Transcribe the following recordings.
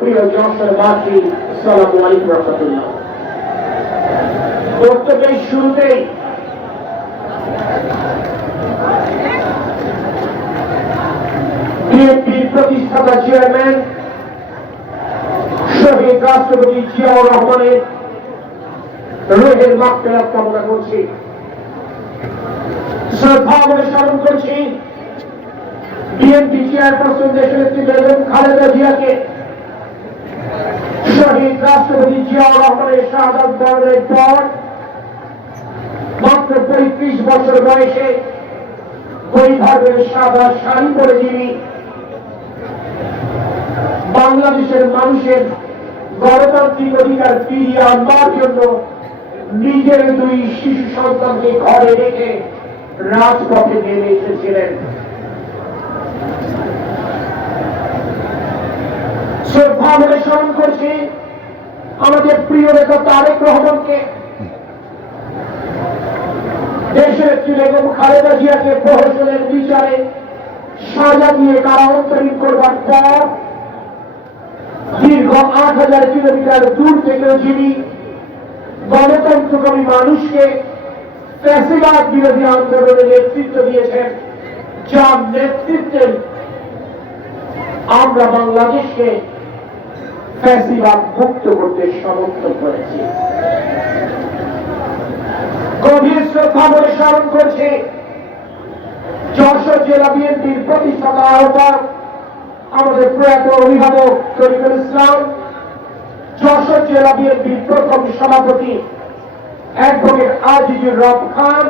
প্রিয় যশোরবাসী সালামু আলাইকুম রহমতুল্লাহ। বক্তব্যের শুরুতেই প্রতিষ্ঠাতা চেয়ারম্যান, শহীদ রাষ্ট্রপতি জিয়াউর রহমানের রোহের মাকফেরাত কামনা করছি। শ্রদ্ধা বলে স্মরণ করছি বিএনপি চেয়ারপারসন দেশের নেত্রী বেগম খালেদা জিয়াকে। শহীদ রাষ্ট্রপতি জিয়াউর রহমানের শাহাদ বরণের পর মাত্র পঁয়ত্রিশ বছর বয়সে পরিধানের সাদা শাড়ি পরে বাংলাদেশের মানুষের গণতান্ত্রিক অধিকার ফিরিয়ে আনবার জন্য নিজের দুই শিশু সন্তানকে ঘরে রেখে রাজপথে নেমে এসেছিলেন। শ্রদ্ধা বলে স্মরণ করছি আমাদের প্রিয় নেতা তারেক রহমানকে দেশের বেগম খালেদা জিয়াকে প্রহসনের বিচারে সাজা দিয়ে কারান্তরীণ করবার পর দীর্ঘ আট হাজার কিলোমিটার দূর থেকেও যিনি গণতন্ত্রকর্মী মানুষকে ফ্যাসিবাদ বিরোধী আন্দোলনে নেতৃত্ব দিয়েছেন, যার নেতৃত্বে আমরা বাংলাদেশকে ফ্যাসিবাদ মুক্ত করতে সমর্থন করেছি। গভীর শ্রদ্ধা বলে স্মরণ করছে যশোর জেলা বিএনপির প্রতিষ্ঠাতা আহ্বায়ক, আমাদের প্রয়াত অভিভাবক তরিকুল ইসলাম, যশোর জেলা বিএনপির প্রথম সভাপতি অ্যাডভোকেট আজিজুর রব খান,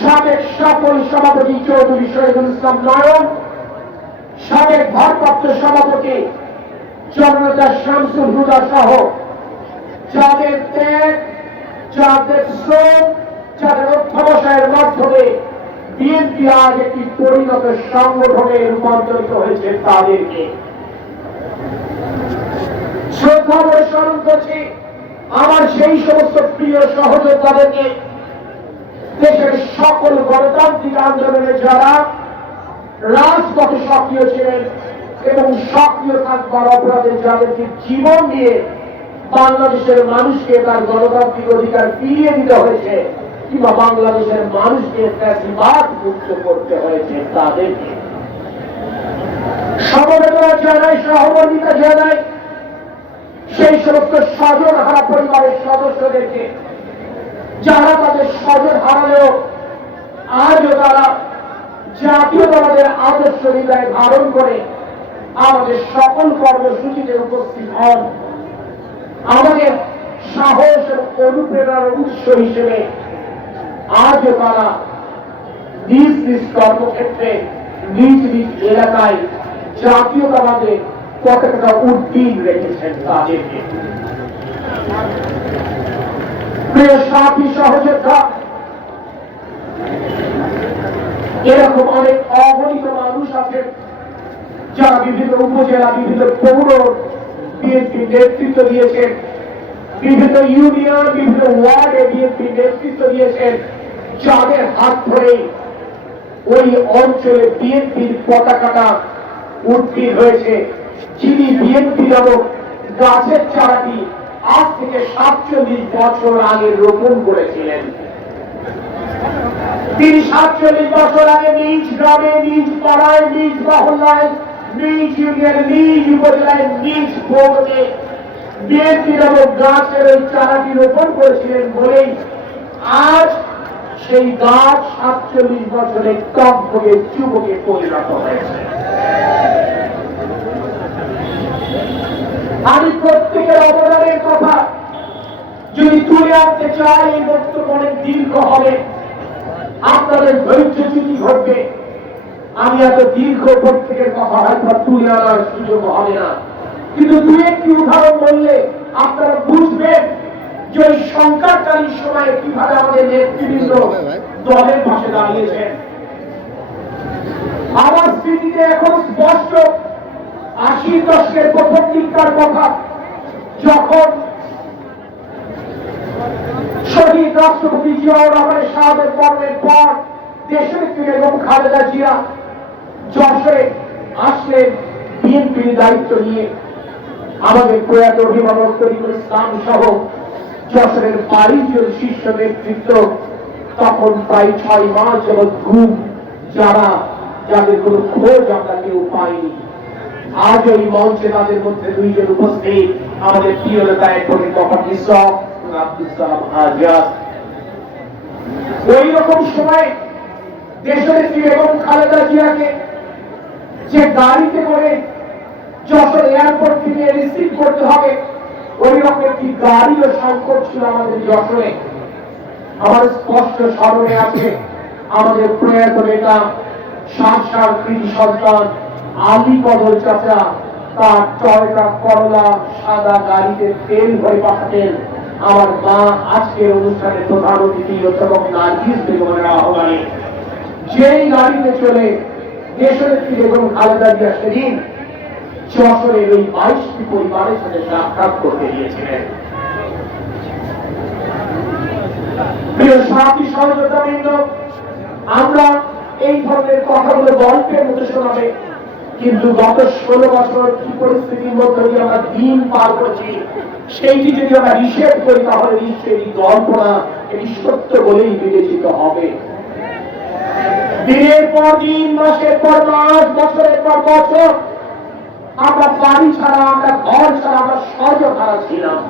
সাবেক সফল সভাপতি চৌধুরী শহীদুল ইসলাম নয়ন সাবেক ভারপ্রাপ্ত সভাপতি জনতা শামসুল হুদা সহ। যাদের ত্যাগ, যাদের শ্রম, যাদের অধ্যবসায়ের মাধ্যমে বিএনপি আজ একটি পরিণত সংগঠনে রূপান্তরিত হয়েছে তাদেরকে। শ্রদ্ধা স্মরণ করছি, আমার সেই সমস্ত প্রিয় সহযোদ্ধাদেরকে, দেশের সকল গণতান্ত্রিক আন্দোলনে যারা রাজপথে সক্রিয় ছিলেন এবং সক্রিয় থাকবার অপরাধে যাদেরকে জীবন দিয়ে বাংলাদেশের মানুষকে তার গণতান্ত্রিক অধিকার ফিরিয়ে দিতে হয়েছে, কিংবা বাংলাদেশের মানুষকে ফ্যাসিবাদ মুক্ত করতে হয়েছে তাদেরকে। সমবেদনা জানায় সহমর্মিতা জানায় সেই সমস্ত স্বজন হারা পরিবারের সদস্যদেরকে, যারা তাদের স্বজন হারালেও আজও তারা জাতীয়তাবাদের আদর্শ হৃদয় ধারণ করে আমাদের সকল কর্মসূচিতে উপস্থিত হন। আমাদের সাহস অনুপ্রেরণার উৎস হিসেবে আজও তারা নিজ নিজ কর্মক্ষেত্রে, নিজ নিজ এলাকায় জাতীয়তাবাদে পতাকাটা উদ্দিন রেখেছেন তাদেরকে। সাথী সহযোদ্ধা, এরকম অনেক অগণিত মানুষ আছেন যারা বিভিন্ন উপজেলা, বিভিন্ন পৌর বিএনপি নেতৃত্ব দিয়েছেন, বিভিন্ন ইউনিয়ন, বিভিন্ন ওয়ার্ডে বিএনপি নেতৃত্ব দিয়েছেন, যাদের হাত ধরে ওই অঞ্চলে বিএনপির পতাকাটা উদ্ভিদ হয়েছে। যিনি বিএনপি নামক গাছের চারাটি আজ থেকে সাতচল্লিশ বছর আগে রোপণ করেছিলেন। তিনি সাতচল্লিশ বছর আগে নিজ গ্রামে, নিজ পাড়ায়, নিজ মহল্লায় নিজ ইউনিয়ন নিজ উপজেলায় নিজ ভোটে বিএনপি নামক গাছের ওই চারাটি রোপণ করেছিলেন বলেই আজ সেই গাছ সাতচল্লিশ বছরে টকবগে যুবকে পরিণত হয়েছে। আমি প্রত্যেকের অবদানের কথা যদি তুলে আনতে চাই, এই বক্তব্য অনেক দীর্ঘ হবে। আপনাদের ধৈর্যচ্যুতি ঘটবে আমি এত দীর্ঘ প্রত্যেকের কথা হয়তো তুলে আনার সুযোগ হবে না। কিন্তু দু একটি উদাহরণ বললে আপনারা বুঝবেন যে ওই সংকটকালীন সময়ে কীভাবে আমাদের নেতৃবৃন্দ দলের পাশে দাঁড়িয়েছেন। আমার স্মৃতিতে এখন স্পষ্ট আশি দশকের প্রথম দিককার কথা, যখন শহীদ রাষ্ট্রপতি জিয়াউর রহমানের শাহাদের পর্বের পর দেশের এবং খালেদা জিয়া যশোরে আসলেন বিএনপির দায়িত্ব নিয়ে আমাদের প্রয়াত অভিভাবক তরিকুল ইসলাম সহ যশোরের বাইশ জন শীর্ষ নেতৃত্ব, তখন প্রায় ছয় মাস যাবৎ ঘুম, যারা যাদের কোনো খোঁজ আমরা কেউ পাইনি। আজ ওই মঞ্চে তাদের মধ্যে দুইজন উপস্থিত, আমাদের প্রিয় নেতা অ্যাডভোকেট মোহাম্মদ ইসলাম এবং আব্দুল আজাদ। ওই রকম সময় দেশের শ্রী এবং খালেদা জিয়াকে যে গাড়িতে করে যশোর এয়ারপোর্ট থেকে রিসিভ করতে হবে, ওই রকম একটি গাড়িও সংকট ছিল আমাদের যশোরে। আমার স্পষ্ট স্মরণে আছে আমাদের প্রয়াত নেতা সাংসার কৃষি সন্তান, আলী কদর চাচা, তার টয়টা করলা সাদা গাড়িতে তেল ভরে পাঠাতেন। আমার মা আজকের অনুষ্ঠানে প্রধান অতিথি অধ্যাপক নার্গিস বেগমের আহ্বানে। যেই গাড়িতে চলে দেশনেত্রী বেগম খালেদা জিয়া সেদিন যশোরের ওই বাইশটি পরিবারের সাথে সাক্ষাৎ করতে গিয়েছিলেন। আমরা এই ধরনের কথাগুলো গল্পের মতো শোনাবে, কিন্তু গত ষোলো বছর কি পরিস্থিতির মধ্যে দিয়ে আমরা দিন পার করছি, সেইটি যদি আমরা নিষেধ করি, তাহলে নিশ্চয়ই এই গল্পনা এটি সত্য বলেই বিবেচিত হবে। দিনের পর দিন মাসের পর মাস বছরের পর বছর আমরা বাড়ি ছাড়া, আমরা ঘর ছাড়া, আমরা সহজ ছাড়া ছিলাম।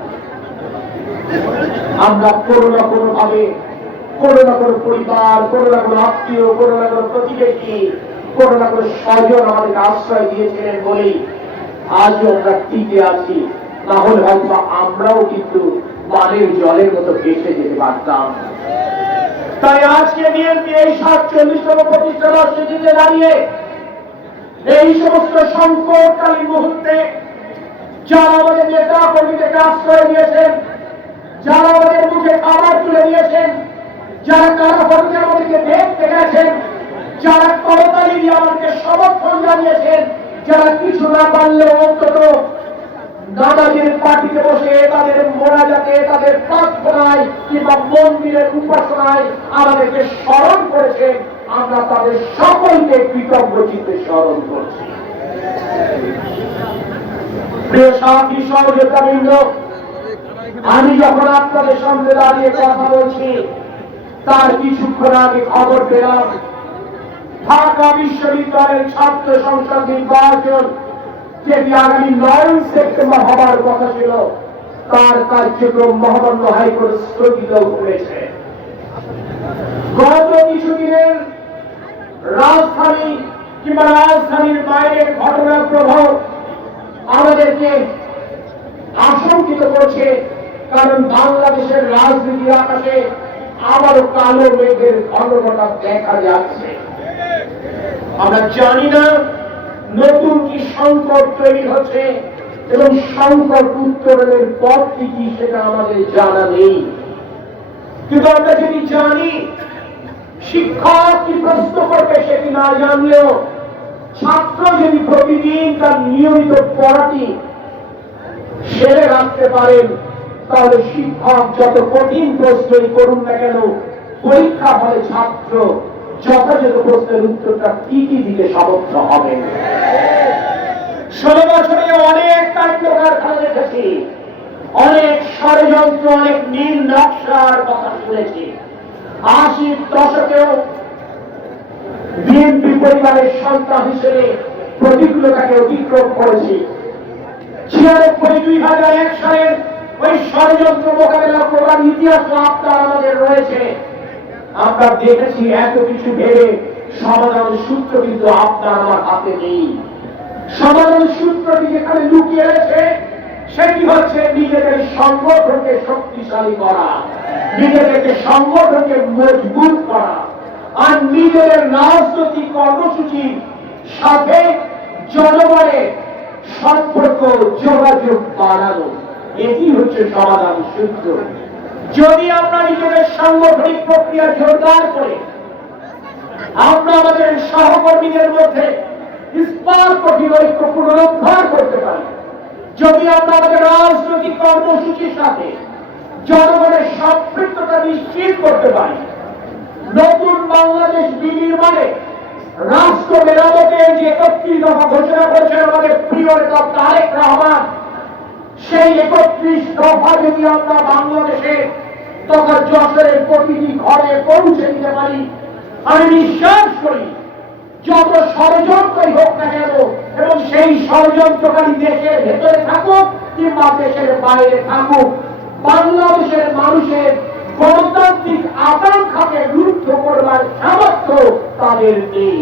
আমরা কোনো না কোনো ভাবে কোনো না কোনো পরিবার, কোনো না কোনো আত্মীয়, কোনো না কোনো প্রতিবেশী, কোনো না কোনো স্বজন আমাদেরকে আশ্রয় দিয়েছিলেন বলেই আজও আমরা টিকে আছি। না হলে হয়তো আমরাও কিন্তু বানের জলের মতো ভেসে যেতে পারতাম। তাই আজকে বিএনপি এই সাতচল্লিশতম প্রতিষ্ঠা বার্ষিকীতে দাঁড়িয়ে এই সমস্ত সংকটকালীন মুহূর্তে যারা আমাদের নেতা কর্মীদেরকে আশ্রয় দিয়েছেন, যারা আমাদের মুখে খাবার তুলে দিয়েছেন, যারা কারা ভোটকে আমাদেরকে দেখতে গেছেন যারা করতালি আমাদেরকে সমর্থন জানিয়েছেন, যারা কিছু না পারলেও অন্তত নামাজের পার্টিতে বসে তাদের মোনাজাতে, তাদের প্রার্থনায় কিংবা মন্দিরের উপাসনায় আমাদেরকে স্মরণ করেছেন। আমরা তাদের সকলকে কৃতজ্ঞ চিত্তে স্মরণ করছি। আমি যখন আপনাদের সামনে দাঁড়িয়ে কথা বলছি, তার কিছুক্ষণ আগে খবর পেলাম, ঢাকা বিশ্ববিদ্যালয়ের ছাত্র সংসদ নির্বাচন যেটি আগামী নয় সেপ্টেম্বর হবার কথা ছিল, তার কার্যক্রম মহামান্য হাইকোর্ট স্থগিত করেছে। গত কিছুদিনের রাজধানী কিংবা রাজধানীর বাইরের ঘটনার প্রভাব আমাদেরকে আশঙ্কিত করছে, কারণ বাংলাদেশের রাজনীতির আকাশে আবারও কালো মেঘের ঘটনাটা দেখা যাচ্ছে। আমরা জানি না নতুন কি সংকট তৈরি হচ্ছে এবং সংকট উত্তরণের পথটি কি সেটা আমাদের জানা নেই। কিন্তু আমরা যদি জানি, শিক্ষক কি প্রশ্ন করবে সেটি না জানলেও, ছাত্র যদি প্রতিদিন তার নিয়মিত পড়াটি সেরে রাখতে পারেন, তাহলে শিক্ষক যত কঠিন প্রশ্নই করুন না কেন, পরীক্ষা হলে ছাত্র যথাযথ প্রশ্নের উত্তরটা কি কি দিতে সমর্থ হবেন ষোলো বছরে অনেক কাণ্ড কারখানা দেখেছি। অনেক ষড়যন্ত্র, অনেক নীল নকশার কথা শুনেছি। আশির দশকেও বিএনপি পরিবারের সন্তান হিসেবে প্রতিকূলতাকে অতিক্রম করেছি। ছিয়ানব্বই দুই হাজার এক সালের ওই ষড়যন্ত্র মোকাবেলা করার ইতিহাস আপনার আমাদের রয়েছে। আমরা দেখেছি এত কিছু ভেবে সমাধান সূত্র কিন্তু আপনার আমার হাতে নেই। সমাধান সূত্রটি যেখানে লুকিয়ে রয়েছে সেটি হচ্ছে নিজেদের সংগঠনকে শক্তিশালী করা, নিজেদেরকে সংগঠনকে মজবুত করা আর নিজেদের রাজনৈতিক কর্মসূচির সাথে জনগণের সম্পর্ক যোগাযোগ বাড়ানো। এটি হচ্ছে সমাধান সূত্র। যদি আমরা নিজেদের সাংগঠনিক প্রক্রিয়া জোরদার করে, আমরা আমাদের সহকর্মীদের মধ্যে ইস্পাত পুনরুদ্ধার করতে পারি যদি আমাদের রাজনৈতিক কর্মসূচির সাথে জনগণের সম্পৃক্ততা নিশ্চিত করতে পারি নতুন বাংলাদেশ বিনির্মাণে রাষ্ট্র মেরামতের যে একত্রিশ দফা ঘোষণা করেছেন আমাদের প্রিয় নেতা তারেক রহমান সেই একত্রিশ দফা যদি আমরা বাংলাদেশে তথা যশোরের প্রতিটি ঘরে পৌঁছে দিতে পারি আমি বিশ্বাস করি যত ষড়যন্ত্রই হোক না কেন, এবং সেই ষড়যন্ত্রকারী দেশের ভেতরে থাকুক কিংবা দেশের বাইরে থাকুক, বাংলাদেশের মানুষের গণতান্ত্রিক আকাঙ্ক্ষাকে রুদ্ধ করবার সামর্থ্য তাদের নেই।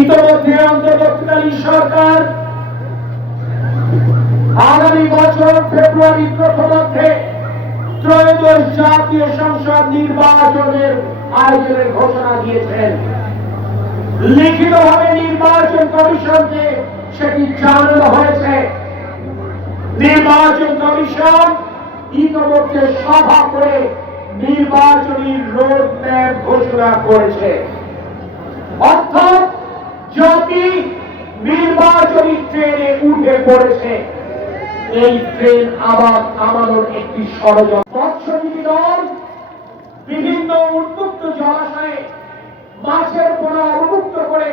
ইতিমধ্যে অন্তর্বর্তীকালীন সরকার আগামী বছর ফেব্রুয়ারি প্রথমার্ধে ত্রয়োদশ জাতীয় সংসদ নির্বাচনের আয়োজনের ঘোষণা দিয়েছেন। লিখিতভাবে নির্বাচন কমিশনকে সেটি জানানো হয়েছে। নির্বাচন কমিশন ইতিমধ্যে সভা করে নির্বাচনী রোড ম্যাপ ঘোষণা করেছে। অর্থাৎ জাতি নির্বাচনী ট্রেনে উঠে পড়েছে, এই ট্রেন আবার থামানোর একটি ষড়যন্ত্র। বিভিন্ন উন্মুক্ত জলাশয়ে মাছের পোনা উন্মুক্ত করে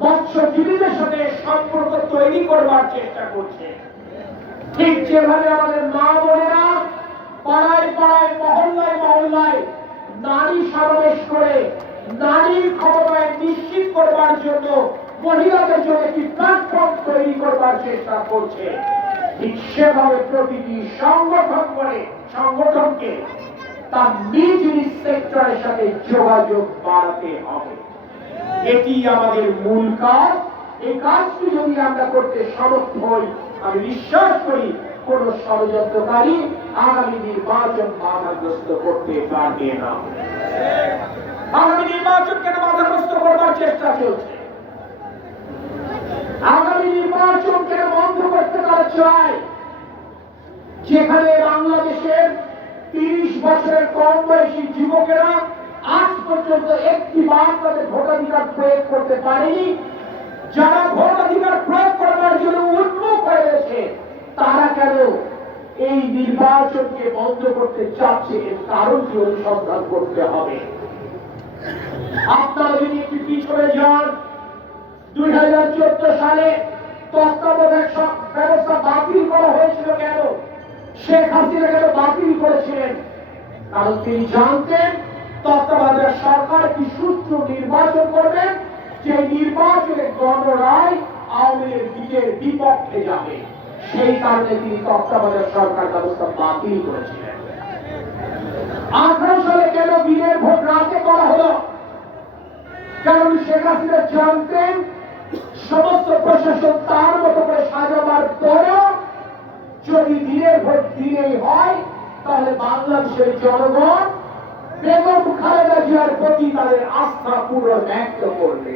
মৎস্যজীবীদের সাথে সম্পর্ক তৈরি করবার চেষ্টা করছে। ঠিক যেভাবে আমাদের মা বোনেরা পাড়ায় পাড়ায়, মহল্লায় মহল্লায় নারী সমাবেশ করে নারীর ক্ষমতায় নিশ্চিত করবার জন্য মহিলাদের জন্য একটি প্ল্যাটফর্ম তৈরি করবার চেষ্টা করছে। ঠিক সেভাবে প্রতিটি সংগঠন করে, সংগঠনকে তার নিজ সেক্টরের সাথে যোগাযোগ বাড়াতে হবে। এটি আমাদের মূল কাজ। এই কাজটি যদি আমরা করতে সমর্থ হই, আমি বিশ্বাস করি কোন ষড়যন্ত্রকারী আগামী নির্বাচন বাধাগ্রস্ত করতে পারবে না। আগামী নির্বাচন কেন বাধাগ্রস্ত করবার চেষ্টা চলছে? আগামী নির্বাচন কেন বন্ধ করতে তারা চায় যেখানে বাংলাদেশের তিরিশ বছরের কম বয়সী যুবকেরা আজ পর্যন্ত একটি বার তাদের ভোটাধিকার প্রয়োগ করতে পারেনি। যারা ভোটাধিকার প্রয়োগ করবার জন্য উন্মুখ হয়ে গেছে, তারা কেন এই নির্বাচনকে বন্ধ করতে চাচ্ছে এর কারণটি অনুসন্ধান করতে হবে? আপনারা যদি একটু পিছনে যান, দুই হাজার চোদ্দ সালে তত্ত্বাবধায়ক ব্যবস্থা বাতিল করা হয়েছিল কেন? শেখ হাসিনা কেন বাতিল করেছিলেন। কারণ তিনি জানতেন তত্ত্বাবধায়ক সরকার একটি সুষ্ঠু নির্বাচন করবেন যে নির্বাচনে গণরায় আওয়ামী লীগের বিপক্ষে যাবে। সেই কারণে তিনি তত্ত্বাবধায়ক সরকার ব্যবস্থা বাতিল করেছিলেন। আঠারো সালে কেন বিলের ভোট রাতে করা হলো? কারণ শেখ হাসিনা জানতেন সমস্ত প্রশাসন তার মতো করে সাজাবার পরেও যদি দিনের ভোট দিনেই হয়, তাহলে বাংলাদেশের জনগণ বেগম খালেদা জিয়ার প্রতি তাদের আস্থা পুরো ব্যক্ত করবে।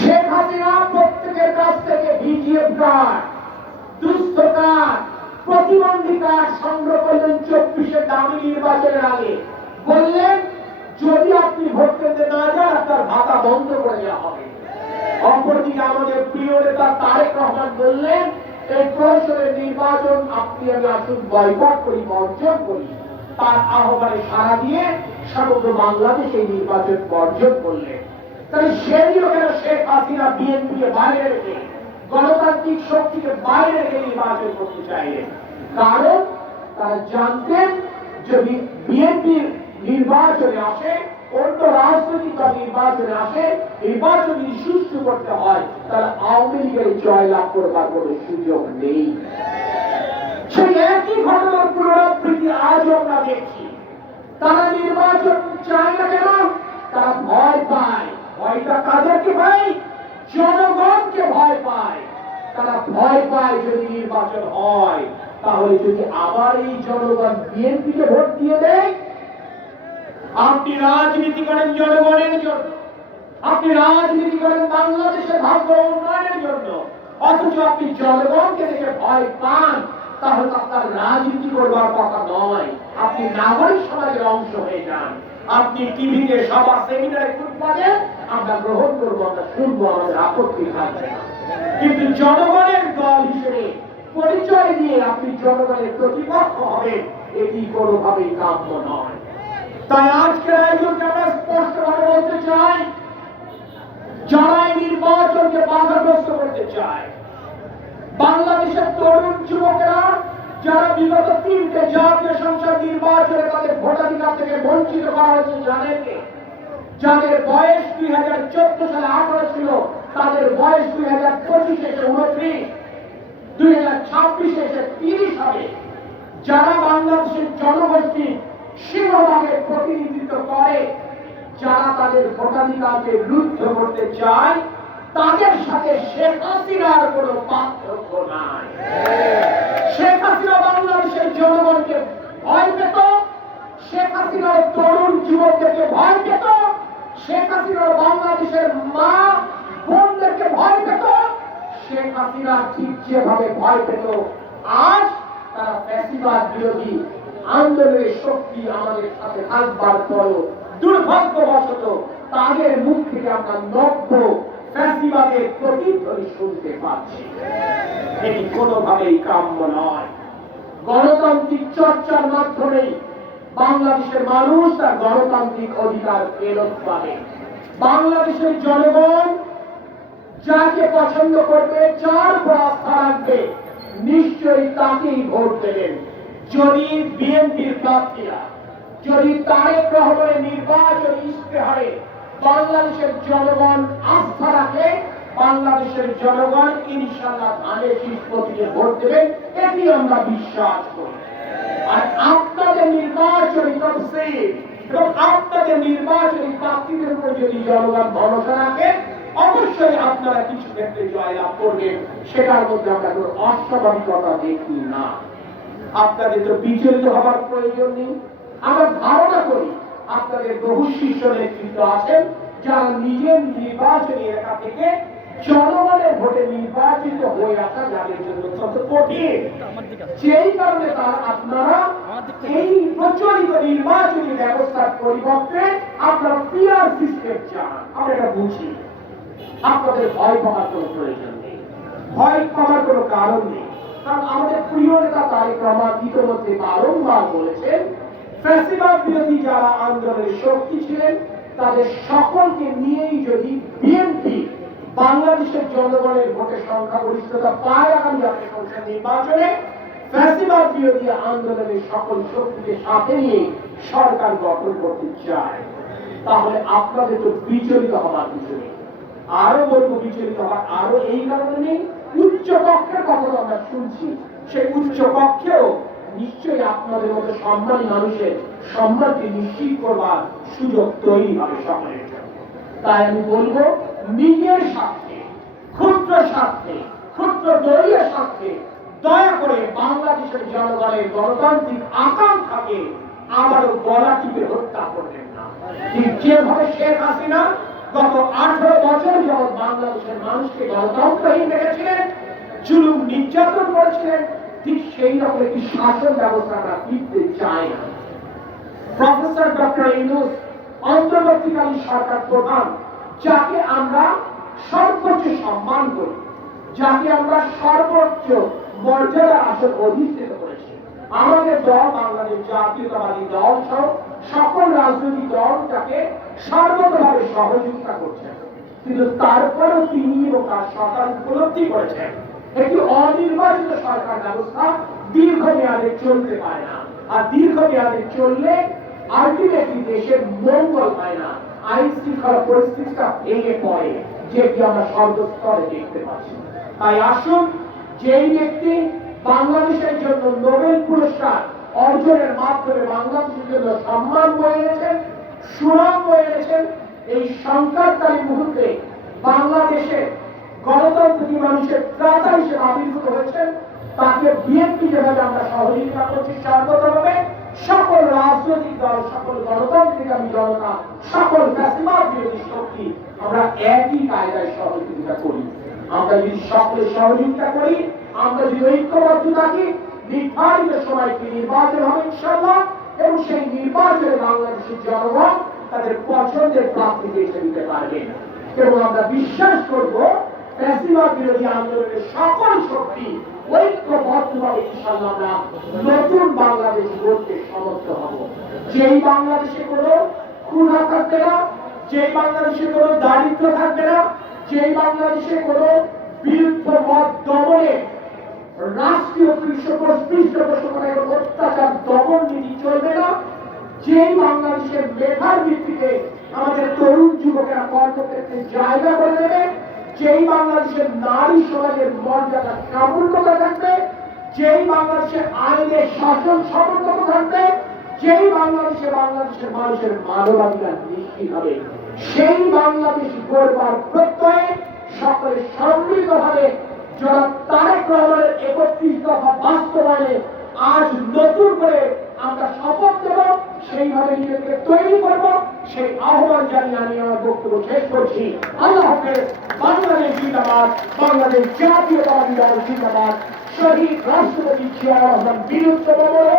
শেখ হাসিনা প্রত্যেকের কাছ থেকে ভিজিএফ কার্ড, দুস্থ কার্ড প্রতিবন্ধী সংগ্রহ করলেন চব্বিশে দামি নির্বাচনের আগে। বললেন, যদি আপনি ভোট কেন্দ্রে না যান, আপনার ভাতা বন্ধ করে দেওয়া হবে। অপরদিকে আমাদের প্রিয় নেতা তারেক রহমান বললেন এই প্রহসনের নির্বাচন আপনি আমি আসুন বয়কট করি, বর্জন করি। তার আহ্বানে সাড়া দিয়ে সমগ্র বাংলাদেশ এই নির্বাচন বর্জন করলেন তাই সেদিনও কেন শেখ হাসিনা বিএনপি কে বাইরে রেখে, গণতান্ত্রিক শক্তিকে বাইরে রেখে নির্বাচন করতে চাইলেন কারণ তারা জানতেন যদি বিএনপির নির্বাচনে আসে অন্য রাজনৈতিক দল নির্বাচনে আসে, নির্বাচন যদি সুষ্ঠু করতে হয়, তাহলে আওয়ামী লীগের জয়লাভ করবার কোনো সুযোগ নেই। সেই একই ঘটনার পুনরাবৃত্তি আজও আমরা দেখছি। তারা নির্বাচন চায় না কেন? তারা ভয় পায়। ভয়টা কাদেরকে পায়? জনগণকে ভয় পায়। তারা ভয় পায় যদি নির্বাচন হয়। তাহলে যদি আবার এই জনগণ বিএনপিকে ভোট দিয়ে দেয় আপনি রাজনীতি করেন জনগণের জন্য। আপনি রাজনীতি করেন বাংলাদেশের ভাগ্য উন্নয়নের জন্য। অথচ আপনি জনগণকে দেখে ভয় পান, তাহলে আপনার রাজনীতি করবার কথা নয়। আপনি নাগরিক সমাজের অংশ হয়ে যান। আপনি টিভিতে সবার সেমিনারে খুব পাবেন আমরা গ্রহণ করব, আমরা শুনব, আমাদের আপত্তি থাকবে কিন্তু জনগণের দল হিসেবে পরিচয় দিয়ে আপনি জনগণের প্রতিপক্ষ হবেন, এটি কোনোভাবেই কাম্য নয়। তাই আজকের আয়োজনকে আমরা স্পষ্টভাবে বলতে চাই যারা এই নির্বাচনকে বাধাগ্রস্ত করতে চায়, বাংলাদেশের তরুণ যুবকেরা যারা বিগত তিনটে জাতীয় সংসদ নির্বাচনে তাদের ভোটাধিকার থেকে বঞ্চিত করা হয়েছে জানেন যাদের বয়স দুই হাজার চোদ্দ সালে আঠারো ছিল, তাদের বয়স দুই হাজার পঁচিশে এসে উনত্রিশ, দুই হাজার ছাব্বিশে এসে তিরিশ হবে। যারা বাংলাদেশের জনগোষ্ঠী সিংহভাগের প্রতিনিধিত্ব করে যারা তাদের ভোটাধিকারকে রুদ্ধ করতে চায়, তাদের সাথে শেখ হাসিনার কোনো পার্থক্য নাই। শেখ হাসিনা বাংলাদেশের জনগণকে ভয় পেত, শেখ হাসিনার তরুণ যুবকদেরকে ভয় পেত, শেখ হাসিনার বাংলাদেশের মা বোনদেরকে ভয় পেত, শেখ হাসিনা ঠিক যেভাবে ভয় পেত, আজ তারা ফ্যাসিবাদ বিরোধী আন্দোলনের শক্তি আমাদের সাথে থাকবার পরও দুর্ভাগ্যবশত তাদের মুখ থেকে আমরা নব্য ফ্যাসিবাদের প্রতিধ্বনি শুনতে পাচ্ছি। এটি কোনোভাবেই কাম্য নয়। গণতান্ত্রিক চর্চার মাধ্যমেই বাংলাদেশের মানুষ তার গণতান্ত্রিক অধিকার ফেরত পাবে। বাংলাদেশের জনগণ যাকে পছন্দ করবে, যার আস্থা রাখবে নিশ্চয়ই তাকেই ভোট দেবেন। যদি বিএনপির প্রার্থীরা, যদি তারেক রহমানের নির্বাচন ইশতেহারে বাংলাদেশের জনগণ আস্থা রাখে, বাংলাদেশের জনগণ ইনশাল্লাহ ধানের শীষ প্রতীকে ভোট দেবেন এটি আমরা বিশ্বাস করি। আর আপনাদের নির্বাচনী তফসিল এবং আপনাদের নির্বাচনী প্রার্থীদের উপর যদি জনগণ ভরসা রাখে, অবশ্যই আপনারা কিছু ক্ষেত্রে জয়লাভ করবেন, সেটার মধ্যে আমরা কোনো অস্বাভাবিকতা দেখি না। আপনাদের তো বিচলিত হবার প্রয়োজন নেই। আমরা ধারণা করি আপনাদের বহু শীর্ষ নেতৃত্ব আছেন, যারা নিজের নির্বাচনী এলাকা থেকে জনগণের ভোটে নির্বাচিত হয়ে আসা যাদের জন্য কঠিন। সেই কারণে তার আপনারা এই প্রচলিত নির্বাচনী ব্যবস্থার পরিবর্তে আপনারা পিয়ার সিস্টেম চান। আমরা এটা বুঝি। আপনাদের ভয় পাওয়ার কোনো প্রয়োজন নেই। ভয় পাওয়ার কোনো কারণ নেই। কারণ আমাদের প্রিয় নেতা তারেক রহমান ইতিমধ্যে বারংবার বলেছেন ফ্যাসিবাদ বিরোধী যারা আন্দোলনের শক্তি ছিলেন, তাদের সকলকে নিয়েই যদি বিএনপি বাংলাদেশের জনগণের ভোটের সংখ্যাগরিষ্ঠতা পায় আগামী জাতীয় সংসদ নির্বাচনে ফ্যাসিবাদ বিরোধী আন্দোলনের সকল শক্তিকে সাথে নিয়ে সরকার গঠন করতে চায়। তাহলে আপনাদের তো বিচলিত হওয়ার কিছু নেই। আরও বলব বিচলিত হওয়ার আরও এই কারণে নেই উচ্চ কক্ষের কথা আমরা শুনছি। সেই উচ্চ কক্ষেও নিশ্চয়ই আপনাদের মতো সম্মানী মানুষের সম্মানকে নিশ্চিত করবার সুযোগ তৈরি হবে সকলের তাই আমি বলব, নিজের স্বার্থে, ক্ষুদ্র স্বার্থে, ক্ষুদ্র দলীয় স্বার্থে দয়া করে বাংলাদেশের জনগণের গণতান্ত্রিক আকাঙ্ক্ষাকে আবারও গলা টিপে হত্যা করবেন না। যেভাবে শেখ হাসিনা গত আঠারো বছর যখন বাংলাদেশের মানুষকে গণতন্ত্রহীন রেখেছিলেন জুলুম নির্যাতন করেছিলেন, ঠিক সেই রকম একটি শাসন ব্যবস্থা আমরা ফিরতে চাই না। প্রফেসর ডক্টর ইউনুস অন্তর্বর্তীকালীন সরকার প্রধান, যাকে আমরা সর্বোচ্চ সম্মান করি, যাকে আমরা সর্বোচ্চ মর্যাদার আসন অধিষ্ঠিত করেছি। আমাদের দল, বাংলাদেশ জাতীয়তাবাদী দল সহ সকল রাজনৈতিক দল তাকে সর্বতভাবে সহযোগিতা করছেন কিন্তু তারপরেও তিনি এবং তার সরকার উপলব্ধি করেছেন। একটি অনির্বাচিত সরকার ব্যবস্থা দীর্ঘমেয়াদে চলতে পারে না। আর দীর্ঘমেয়াদে চললে আলটিমেটলি দেশের মঙ্গল হয় না। আইন শৃঙ্খলা পরিস্থিতিটা ভেঙে পড়ে, যেটি আমরা সর্বস্তরে দেখতে পাচ্ছি। তাই আসুন, যেই ব্যক্তি বাংলাদেশের জন্য নোবেল পুরস্কার অর্জনের মাধ্যমে বাংলাদেশের জন্য সম্মান বয়ে এনেছেন, সুনাম বয়ে এনেছেন, এই সংকটকারী মুহূর্তে বাংলাদেশে গণতন্ত্রী মানুষের ত্রাতা হিসেবে আবির্ভূত হয়েছেন। তাকে বিএনপি যেভাবে আমরা সহযোগিতা করছি সর্বতভাবে সকল রাজনৈতিক দল, সকল গণতান্ত্রিকামী জনতা, সকল ফ্যাসিবাদ বিরোধী শক্তি, আমরা একই কায়দায় সহযোগিতা করি। আমরা যদি সকলে সহযোগিতা করি, আমরা যদি ঐক্যবদ্ধ থাকি, নির্ধারিত সময়কে নির্বাচন হবে ইনশাল্লাহ এবং সেই নির্বাচনে বাংলাদেশের জনগণ তাদের পছন্দের প্রার্থী বেছে নিতে পারবেন এবং আমরা বিশ্বাস করব ফ্যাসিবাদ বিরোধী আন্দোলনের সকল শক্তি ঐক্যবদ্ধভাবে ইনশাল্লাহ নতুন বাংলাদেশ গড়তে সমর্থ হব। যেই বাংলাদেশে কোনো ক্ষুধা থাকবে না, যেই বাংলাদেশে কোনো দারিদ্র থাকবে না, যেই বাংলাদেশে কোনো বিরুদ্ধ মত দমনে রাষ্ট্রীয় পৃষ্ঠপোষ- পৃষ্ঠপোষকতা এবং অত্যাচার দমন নীতি চলবে না, যেই বাংলাদেশের মেধার ভিত্তিতে আমাদের তরুণ যুবকেরা কর্মক্ষেত্রে জায়গা করে দেবে যেই বাংলাদেশের নারী সমাজের মর্যাদা সামুন্নত থাকবে, যেই বাংলাদেশে আইনের শাসন সমুন্নত থাকবে, যেই বাংলাদেশে বাংলাদেশের মানুষের মানবাধিকার নিশ্চিত হবে, সেই বাংলাদেশ গড়বার প্রত্যয়ে সকলে সম্মিলিতভাবে যারা তারেক রহমানের একত্রিশ দফা বাস্তবায়নে আজ নতুন করে আমরা শপথ দেব সেইভাবে নিজেকে তৈরি করব, সেই আহ্বান জানিয়ে আমি আমার বক্তব্য শেষ করছি। আল্লাহ হাফেজ, বাংলাদেশ জিন্দাবাদ, বাংলাদেশ জাতীয়তাবাদী দল জিন্দাবাদ। শহীদ রাষ্ট্রপতি জিয়া রহমান বীরত্ব বলে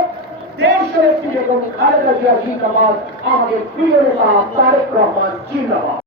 দেশের একটি এবং খালেদা জিয়া জিন্দাবাদ। আমাদের প্রিয় নেতা তারেক রহমান জিন্দাবাদ।